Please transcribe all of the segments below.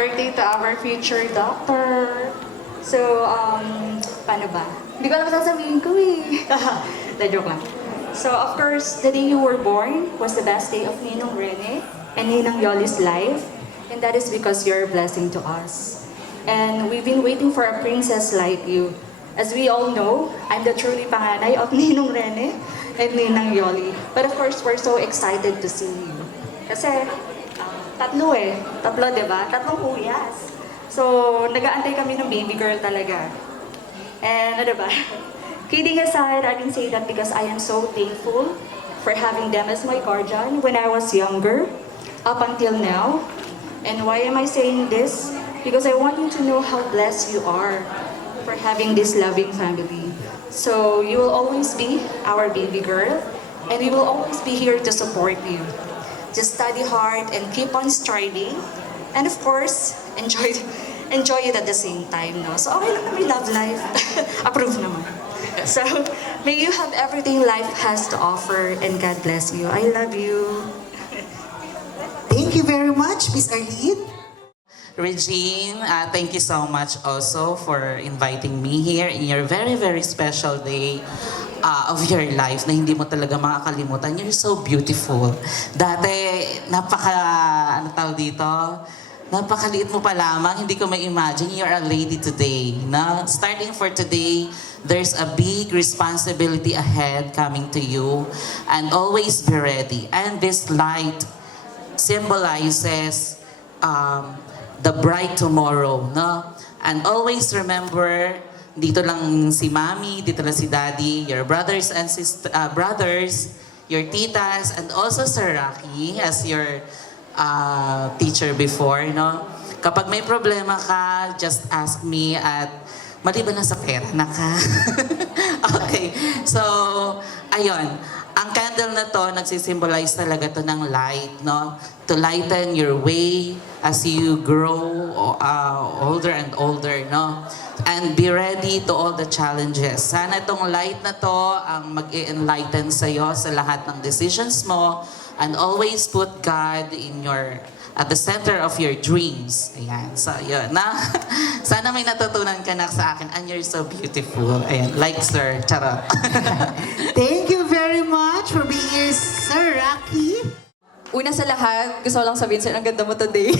birthday to our future doctor. So, paano ba? Hindi ko alam sasabihin ko eh. Joke lang. So, of course, the day you were born was the best day of Ninong Rene and Ninang Yoli's life. And that is because you're a blessing to us. And we've been waiting for a princess like you. As we all know, I'm the truly panganay of Ninong Rene and Ninang Yoli. But of course, we're so excited to see you. Kasi, tatlo eh. Tatlo, di ba? Tatlong kuyas. So, nag-aantay kami ng baby girl talaga. And ano ba? Kidding aside, I can say that because I am so thankful for having them as my guardian when I was younger, up until now. And why am I saying this? Because I want you to know how blessed you are for having this loving family. So, you will always be our baby girl, and we will always be here to support you. Just study hard and keep on striving. And of course, enjoy it at the same time, no? So, okay lang kami love life. Approve naman. So, may you have everything life has to offer, and God bless you. I love you. Thank you very much, Miss Arlene. Regine, thank you so much also for inviting me here in your very, very special day of your life na hindi mo talaga makakalimutan. You're so beautiful. Dati, ano tawag dito? Napakaliit mo pa lamang, hindi ko ma-imagine you're a lady today. No? Starting for today, there's a big responsibility ahead coming to you, and always be ready. And this light symbolizes the bright tomorrow, no? And always remember, dito lang si Mami, dito lang si Daddy, your brothers and brothers, your titas, and also Sir Rocky as your teacher before, no? Kapag may problema ka, just ask me at maliban na sa pera na ka. Okay, so, ayun. Ang candle na to, nagsisimbolize talaga to ng light, no? To lighten your way as you grow older and older, no? And be ready to all the challenges. Sana itong light na to ang mag-enlighten sa'yo sa lahat ng decisions mo, and always put God at the center of your dreams. Ayan, so yun. Na, sana may natutunan ka na sa akin, and you're so beautiful. Ayan, like Sir, charot. Thank you very much for being here, Sir Rocky. Una sa lahat, gusto ko lang sabihin sa'yo, ang ganda mo today.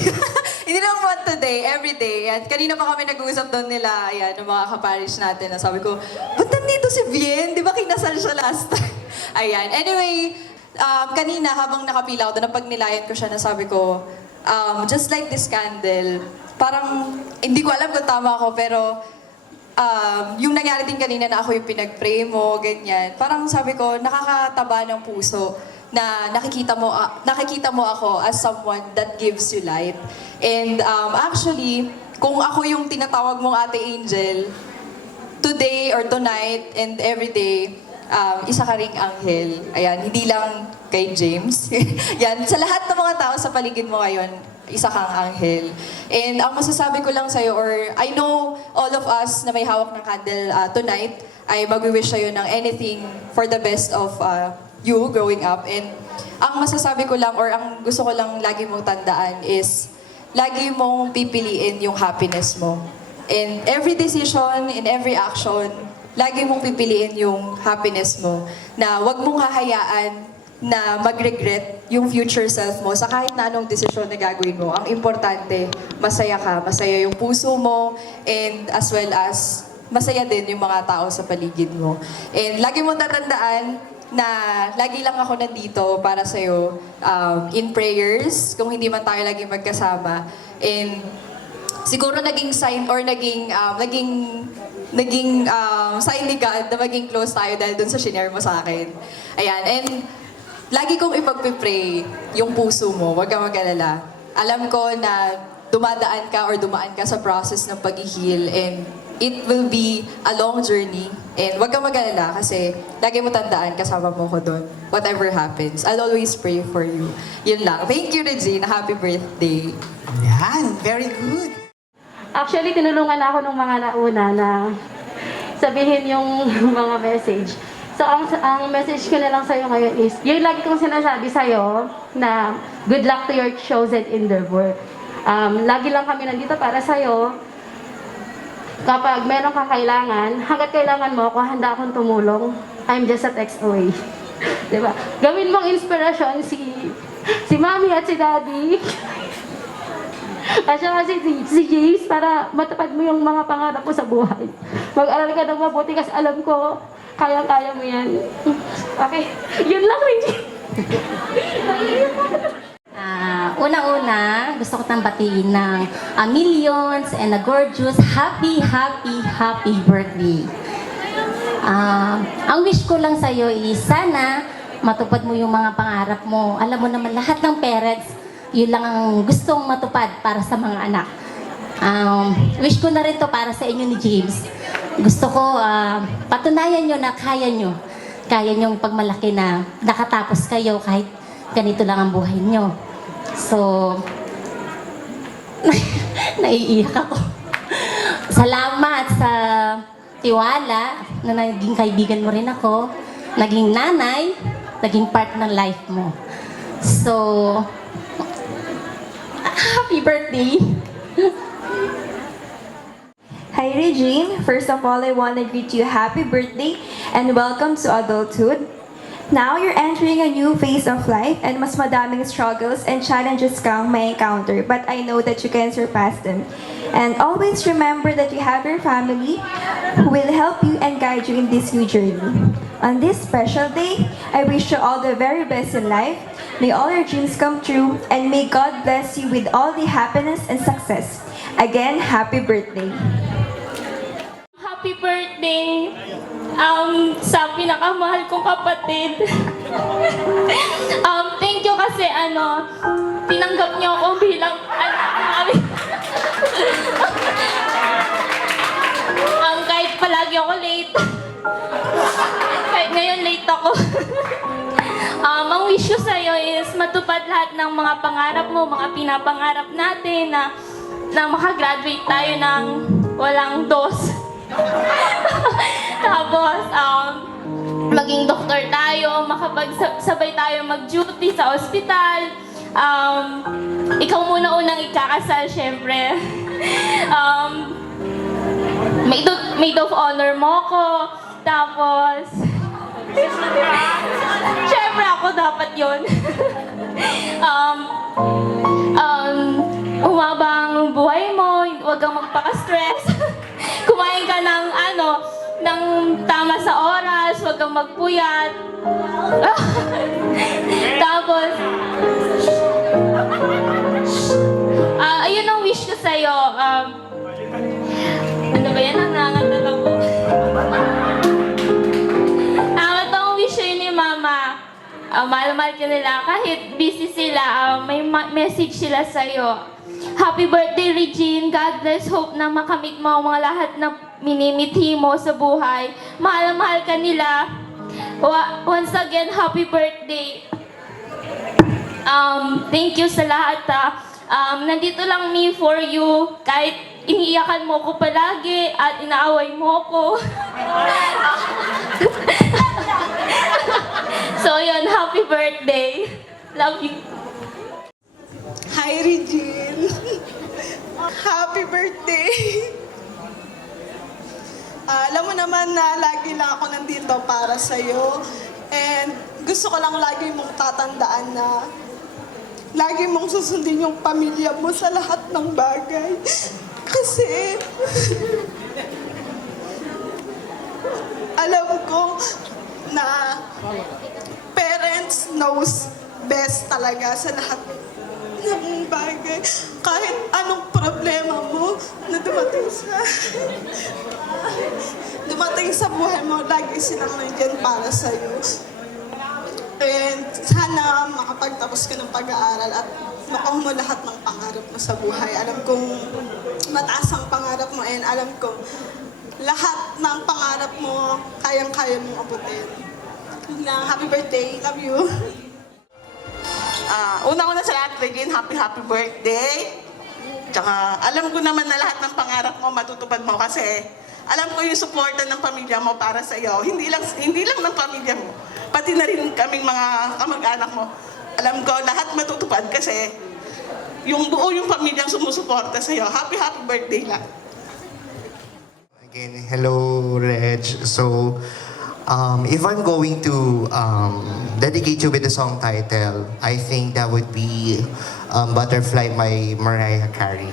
Hindi lang one today, every day. At kanina pa kami nag-uusap doon nila, ayan, ng mga kaparish natin. Na sabi ko, ba't nandito si Bien? Di ba kinasal siya last time? Ayan, anyway, kanina habang nakapila ako doon, napagnilayan ko siya na sabi ko, just like this candle, parang, hindi ko alam kung tama ako, pero yung nangyari din kanina na ako yung pinag-pray mo, ganyan, parang sabi ko, nakakataba ng puso na nakikita mo ako as someone that gives you light. And actually, kung ako yung tinatawag mong Ate Angel, today or tonight and every day, isa ka ring anghel. Ayan, hindi lang kay James. Yan, sa lahat ng mga tao sa paligid mo ngayon, isa kang anghel. And ang masasabi ko lang sa'yo, or I know all of us na may hawak ng candle tonight, ay mag-wish sa'yo ng anything for the best of you growing up. And ang masasabi ko lang, or ang gusto ko lang lagi mong tandaan is, lagi mong pipiliin yung happiness mo. In every decision, in every action, lagi mong pipiliin yung happiness mo. Na wag mong hahayaan na mag-regret yung future self mo sa kahit na anong desisyon na gagawin mo. Ang importante, masaya ka, masaya yung puso mo, and as well as masaya din yung mga tao sa paligid mo. And lagi mong tatandaan na lagi lang ako nandito para sa'yo in prayers, kung hindi man tayo lagi magkasama. And siguro naging sign or naging sign ni God na maging close tayo dahil dun sa shinare mo sa akin. Ayan, and lagi kong ipagpipray yung puso mo, huwag kang mag-alala. Alam ko na dumaan ka sa process ng pag-heal, and it will be a long journey. And huwag kang mag-alala kasi lagi mo tandaan, kasama mo ko doon. Whatever happens, I'll always pray for you. Yun lang. Thank you, Regine. Happy birthday. Yan, very good. Actually, tinulungan ako ng mga nauna na sabihin yung mga message. So, ang message ko na lang sa'yo ngayon is, yung lagi kong sinasabi sa'yo na good luck to your chosen endeavor. Lagi lang kami nandito para sa'yo. Kapag meron kang kailangan, hanggat kailangan mo ako, handa akong tumulong. I'm just a text away. Diba? Gawin mong inspirasyon si Mami at si Daddy. At saka si James para matupad mo yung mga pangarap mo sa buhay. Mag-aral ka ng mabuti kasi alam ko, kayang-kaya mo yan. Okay, yun lang, Regine. Una-una, gusto ko tambatiin ng millions and a gorgeous happy birthday. Ang wish ko lang sa'yo is sana matupad mo yung mga pangarap mo. Alam mo naman lahat ng parents, yun lang ang gustong matupad para sa mga anak. Wish ko na rin to para sa inyo ni James. Gusto ko patunayan nyo na kaya nyo. Kaya nyong pagmalaki na nakatapos kayo kahit ganito lang ang buhay nyo. So, naiiyak ako. Salamat sa tiwala na naging kaibigan mo rin ako, naging nanay, naging part ng life mo. So, happy birthday! Hi Regine, first of all I want to greet you happy birthday and welcome to adulthood. Now you're entering a new phase of life and mas madaming struggles and challenges kang may encounter, but I know that you can surpass them. And always remember that you have your family who will help you and guide you in this new journey. On this special day, I wish you all the very best in life. May all your dreams come true and may God bless you with all the happiness and success. Again, happy birthday. Happy birthday! Sa pinakamahal kong kapatid. Thank you kasi tinanggap niyo ako bilang anak namin. Kahit palagi ako late. Kahit ngayon late ako. Ang wish ko sa'yo is matupad lahat ng mga pangarap mo, mga pinapangarap natin na makagraduate tayo ng walang dos. Tapos, maging doktor tayo, makapagsabay tayo mag-duty sa ospital. Ikaw muna unang ikakasal, syempre. Maid of honor mo ko. Tapos, syempre ako dapat yun. Umabang buhay mo, huwag kang magpaka-stress. Kumain ka ng tama sa oras, huwag kang magpuyat. Tapos, ayun ang wish ko sa'yo. Ano ba yan? Nangangatal ako. Ang wish sa'yo ni Mama, mahal-mahal ka nila. Kahit busy sila, may message sila sa'yo. Happy birthday, Regine. God bless. Hope na makamit mo ang mga lahat na minimithi mo sa buhay. Mahal-mahal ka nila. Once again, happy birthday. Thank you sa lahat. Nandito lang me for you. Kahit iniiyakan mo ko palagi at inaaway mo ko. So yun, happy birthday. Love you. Hi, Regine. Happy birthday. Alam mo naman na lagi lang ako nandito para sa'yo. And gusto ko lang lagi mong tatandaan na lagi mong susundin yung pamilya mo sa lahat ng bagay. Kasi alam ko na parents knows best talaga sa lahat ng bagay. Kahit anong problema mo na dumating sa buhay mo, lagi silang nandiyan para sa'yo. And sana makapagtapos ka ng pag-aaral at makuha mo lahat ng pangarap mo sa buhay. Alam kong mataas ang pangarap mo and alam kong lahat ng pangarap mo kayang-kaya mong abutin. Yun lang. Happy birthday. Love you. Una-una sa lahat, Regine, happy birthday. Tsaka alam ko naman na lahat ng pangarap mo matutupad mo kasi alam ko yung suporta ng pamilya mo para sa iyo. Hindi lang ng pamilya mo, pati na rin kaming mga kamag-anak mo. Alam ko lahat matutupad kasi yung buo yung pamilyang sumusuporta sa'yo. Happy birthday lang. Again, hello, Reg. So, if I'm going to dedicate you with the song title, I think that would be Butterfly by Mariah Carey.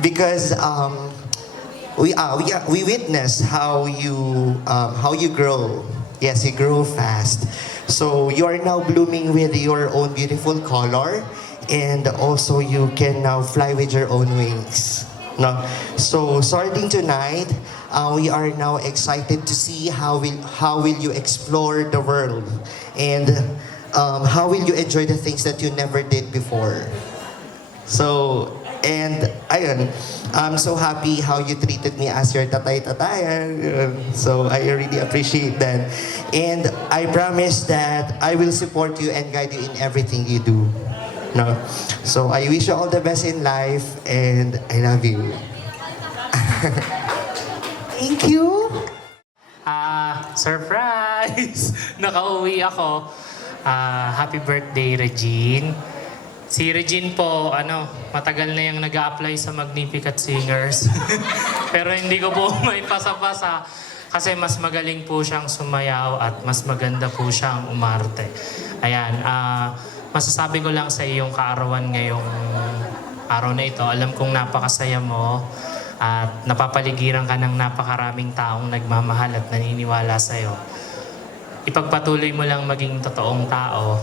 Because we witness how you grow. Yes, you grow fast. So you are now blooming with your own beautiful color, and also you can now fly with your own wings. No? So starting tonight, we are now excited to see how will you explore the world, and how will you enjoy the things that you never did before. So, and ayun, I'm so happy how you treated me as your tatay-tatayan. So I really appreciate that. And I promise that I will support you and guide you in everything you do. No? So I wish you all the best in life, and I love you. Thank you. Surprise! Nakauwi ako. Happy birthday, Regine. Si Regine po, matagal na yung nag-a-apply sa Magnificat Singers. Pero hindi ko po may pasa-pasa kasi mas magaling po siyang sumayaw at mas maganda po siyang umarte. Ayan, masasabi ko lang sa iyong kaarawan ngayong araw na ito. Alam kong napakasaya mo at napapaligiran ka ng napakaraming taong nagmamahal at naniniwala sa iyo. Ipagpatuloy mo lang maging totoong tao.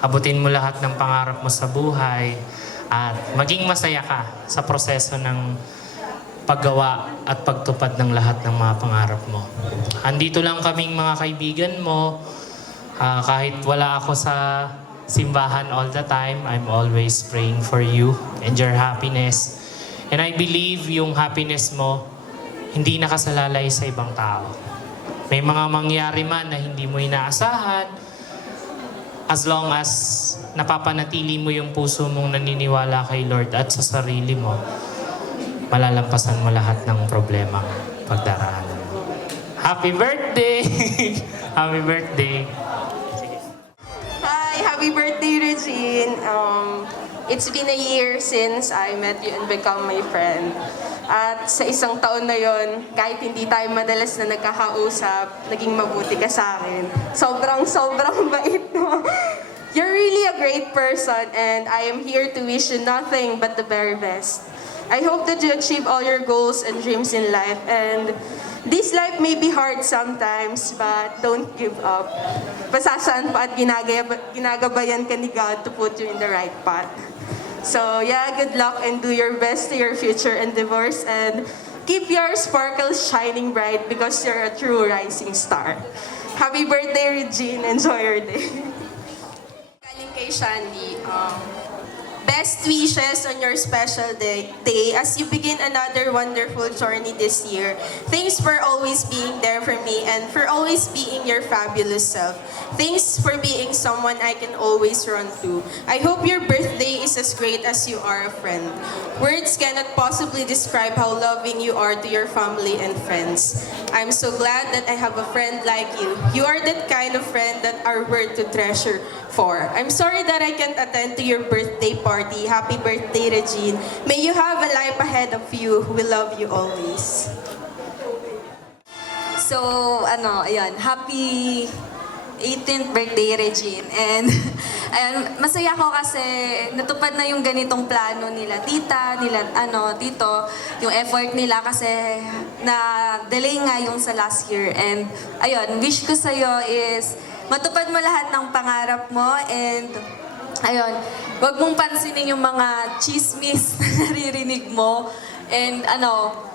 Abutin mo lahat ng pangarap mo sa buhay at maging masaya ka sa proseso ng paggawa at pagtupad ng lahat ng mga pangarap mo. Andito lang kaming mga kaibigan mo. Kahit wala ako sa simbahan all the time, I'm always praying for you and your happiness. And I believe yung happiness mo hindi nakasalalay sa ibang tao. May mga mangyari man na hindi mo inaasahan, as long as napapanatili mo yung puso mong naniniwala kay Lord at sa sarili mo, malalampasan mo lahat ng problemang pagdaraanan mo. Happy birthday! Happy birthday! Hi! Happy birthday, Regine! It's been a year since I met you and become my friend. At sa isang taon na yon, kahit hindi tayo madalas na nagkakausap, naging mabuti ka sa akin. Sobrang bait mo. You're really a great person, and I am here to wish you nothing but the very best. I hope that you achieve all your goals and dreams in life, and this life may be hard sometimes, but don't give up. Pasasaan pa at ginagabayan ka ni God to put you in the right path. So yeah, good luck and do your best to your future endeavors, and keep your sparkles shining bright because you're a true rising star. Happy birthday, Regine. Enjoy your day. Galing kay Shandy, best wishes on your special day as you begin another wonderful journey this year. Thanks for always being there for me and for always being your fabulous self. Thanks for being someone I can always run to. I hope your birthday is as great as you are a friend. Words cannot possibly describe how loving you are to your family and friends. I'm so glad that I have a friend like you. You are that kind of friend that are worth to treasure for. I'm sorry that I can't attend to your birthday party. Happy birthday, Regine. May you have a life ahead of you. We love you always. So, ayan, happy 18th birthday, Regine. And ayan, masaya ako kasi natupad na yung ganitong plano nila tita, tito, yung effort nila kasi na-delay nga yung sa last year. And ayun, wish ko sa'yo is matupad mo lahat ng pangarap mo, and ayun, wag mong pansinin yung mga chismis na naririnig mo. And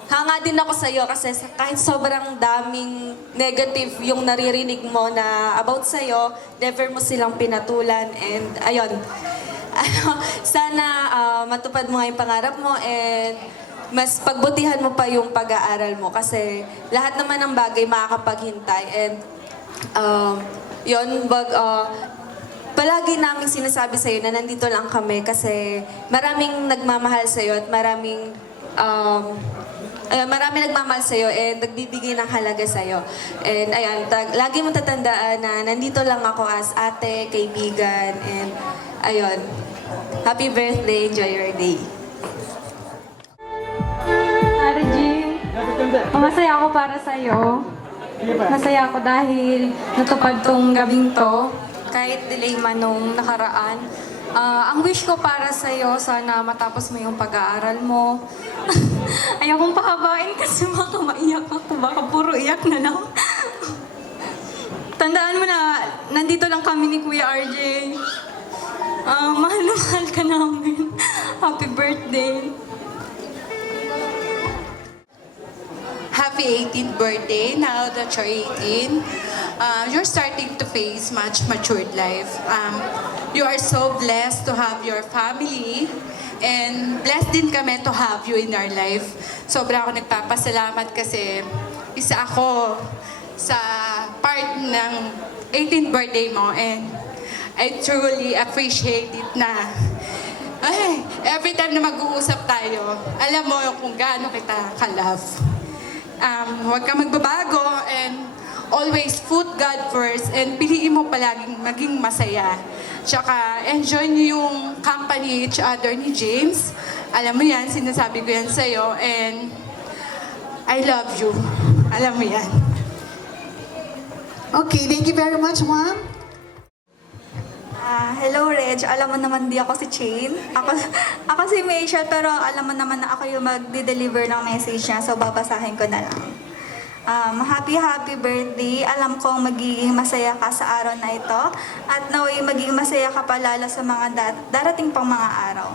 hanga din ako sa'yo kasi kahit sobrang daming negative yung naririnig mo na about sa'yo, never mo silang pinatulan. And ayun, sana matupad mo nga yung pangarap mo, and mas pagbutihan mo pa yung pag-aaral mo kasi lahat naman ng bagay makakapaghintay. And palagi namin sinasabi sa'yo na nandito lang kami kasi maraming nagmamahal sa'yo at maraming nagmamahal sa'yo and nagbibigay ng halaga sa'yo. And ayan, lagi mong tatandaan na nandito lang ako as ate, kaibigan, and ayun. Happy birthday, enjoy your day. Regine, masaya ako para sa'yo. Masaya ako dahil natupad tong gabing to. Kahit delay man nung nakaraan. Ang wish ko para sa'yo, sana matapos mo yung pag-aaral mo. Ayokong pahabain kasi baka maiyak ako. Baka puro iyak na lang. Tandaan mo na, nandito lang kami ni Kuya RJ. Mahal na mahal ka namin. Happy birthday. Happy 18th birthday. Now that you're 18, you're starting to face much matured life. You are so blessed to have your family and blessed din kami to have you in our life. Sobra ako nagpapasalamat kasi isa ako sa part ng 18th birthday mo and I truly appreciate it na every time na mag-uusap tayo, alam mo kung gaano kita ka-love. Huwag kang magbabago and always put God first and piliin mo palaging maging masaya. Tsaka enjoy niyo yung company each other ni James. Alam mo yan, sinasabi ko yan sa'yo and I love you. Alam mo yan. Okay, thank you very much, ma'am. Hello, Reg. Alam mo naman di ako si Chain. Ako si Maisha, pero alam mo naman na ako yung magde-deliver ng message niya, so babasahin ko na lang. Happy birthday. Alam kong magiging masaya ka sa araw na ito at naway magiging masaya ka pa lalo sa mga darating pang mga araw.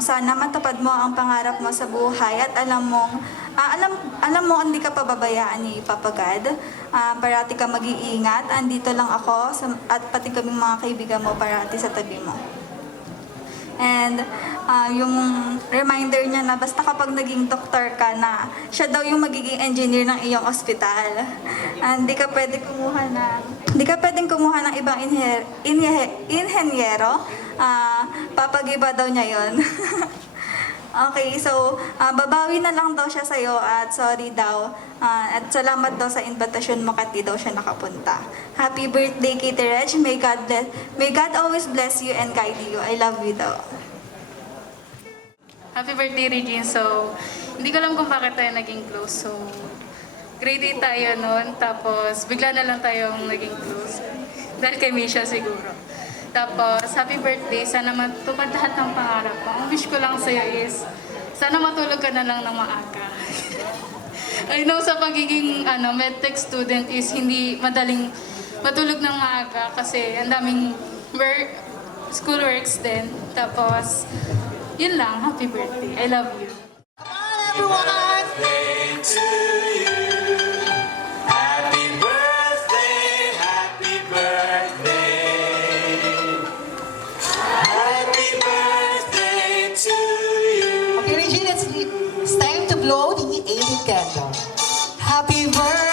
Sana matupad mo ang pangarap mo sa buhay at alam mo hindi ka pababayaan ni Papa God. Parati ka mag-iingat. Andito lang ako at pati kaming mga kaibigan mo parati sa tabi mo. And yung reminder niya na basta kapag naging doktor ka na siya daw yung magiging engineer ng iyong ospital. Hindi ka pwedeng kumuha ng ibang inhenyero. Papagiba daw niya yon. Okay, so babawi na lang daw siya sa'yo at sorry daw. At salamat daw sa invitation mo kasi daw siya nakapunta. Happy birthday, Kitty Reg. May God always bless you and guide you. I love you daw. Happy birthday, Regine. So, hindi ko alam kung bakit tayo naging close. So, grade 8 tayo noon. Tapos, bigla na lang tayong naging close. Dahil kay Misha siguro. Tapos, happy birthday. Sana matupad lahat ng pangarap mo. Ang wish ko lang sa'yo is, sana matulog ka na lang ng maaga. I know sa pagiging medtech student is hindi madaling matulog ng maaga kasi ang daming school works din. Tapos, yun lang. Happy birthday. I love you. Come on, everyone! Okay, Regine, it's time to blow the 18th candle. Happy birthday!